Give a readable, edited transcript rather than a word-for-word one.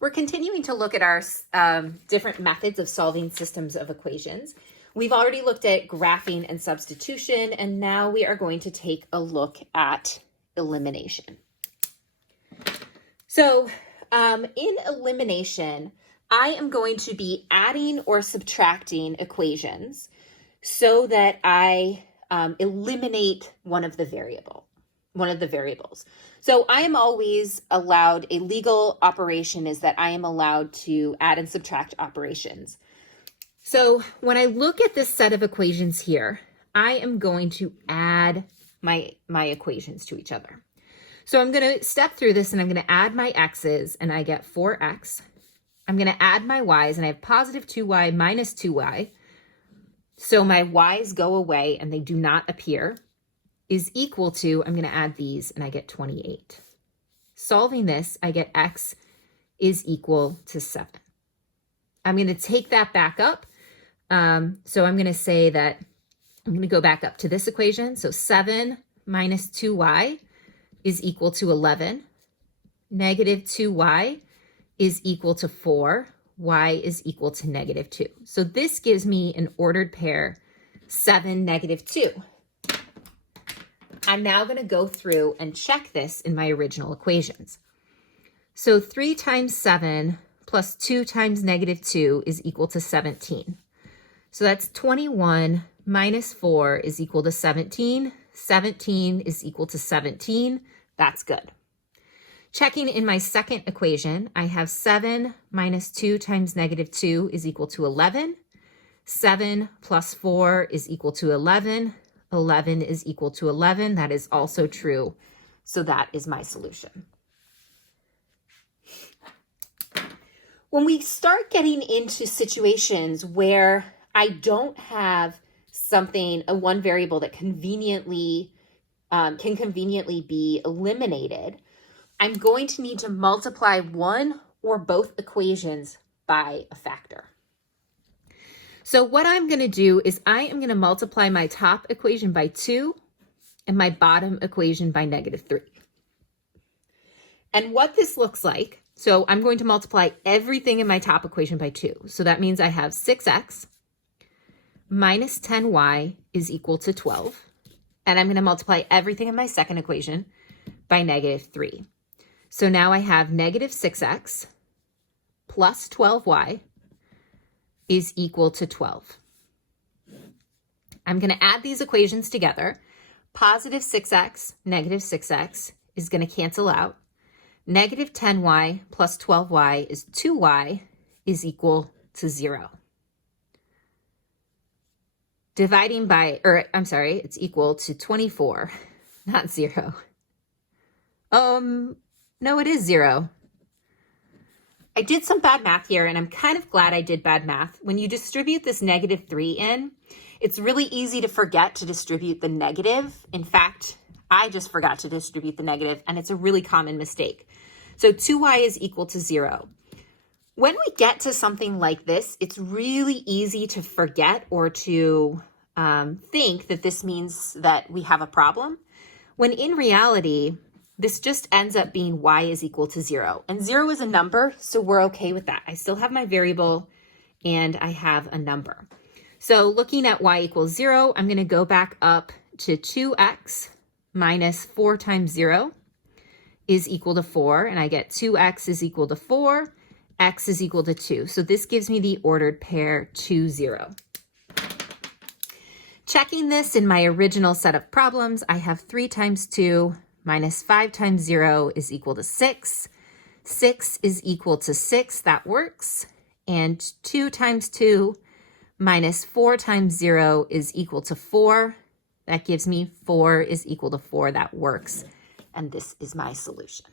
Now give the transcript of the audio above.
We're continuing to look at our different methods of solving systems of equations. We've already looked at graphing and substitution, and now we are going to take a look at elimination. So in elimination, I am going to be adding or subtracting equations so that I eliminate one of the variables. So I am always allowed, a legal operation is that I am allowed to add and subtract operations. So when I look at this set of equations here, I am going to add my equations to each other. So I'm going to step through this and I'm going to add my x's and I get 4x. I'm going to add my y's and I have positive 2y minus 2y. So my y's go away and they do not appear, is equal to, I'm going to add these and I get 28. Solving this, I get x is equal to 7. I'm going to take that back up. So I'm going to say that I'm going to go back up to this equation. So 7 minus 2y is equal to 11. Negative 2y is equal to 4. Y is equal to negative 2. So this gives me an ordered pair, 7, negative 2. I'm now going to go through and check this in my original equations. So 3 times 7 plus 2 times negative 2 is equal to 17. So that's 21 minus 4 is equal to 17. 17 is equal to 17. That's good. Checking in my second equation, I have 7 minus 2 times negative 2 is equal to 11. 7 plus 4 is equal to 11. 11 is equal to 11. That is also true. So that is my solution. When we start getting into situations where I don't have one variable that can conveniently be eliminated, I'm going to need to multiply one or both equations by a factor. So what I'm going to do is I am going to multiply my top equation by 2 and my bottom equation by negative 3. And what this looks like, so I'm going to multiply everything in my top equation by 2. So that means I have 6x minus 10y is equal to 12. And I'm going to multiply everything in my second equation by negative 3. So now I have negative 6x plus 12y is equal to 12. I'm going to add these equations together. Positive 6x, negative 6x is going to cancel out. Negative 10y plus 12y is 2y is equal to 0. Dividing by, it's equal to 24, not 0. No, it is 0. I did some bad math here, and I'm kind of glad I did bad math. When you distribute this negative 3 in, it's really easy to forget to distribute the negative. In fact, I just forgot to distribute the negative, and it's a really common mistake. So 2y is equal to 0. When we get to something like this, it's really easy to forget or to think that this means that we have a problem, when in reality, this just ends up being y is equal to 0. And 0 is a number, so we're okay with that. I still have my variable and I have a number. So looking at y equals 0, I'm going to go back up to 2x minus 4 times 0 is equal to 4. And I get 2x is equal to 4, x is equal to 2. So this gives me the ordered pair 2, 0. Checking this in my original set of problems, I have 3 times 2 minus 5 times 0 is equal to 6. 6 is equal to 6. That works. And 2 times 2 minus 4 times 0 is equal to 4. That gives me 4 is equal to 4. That works. And this is my solution.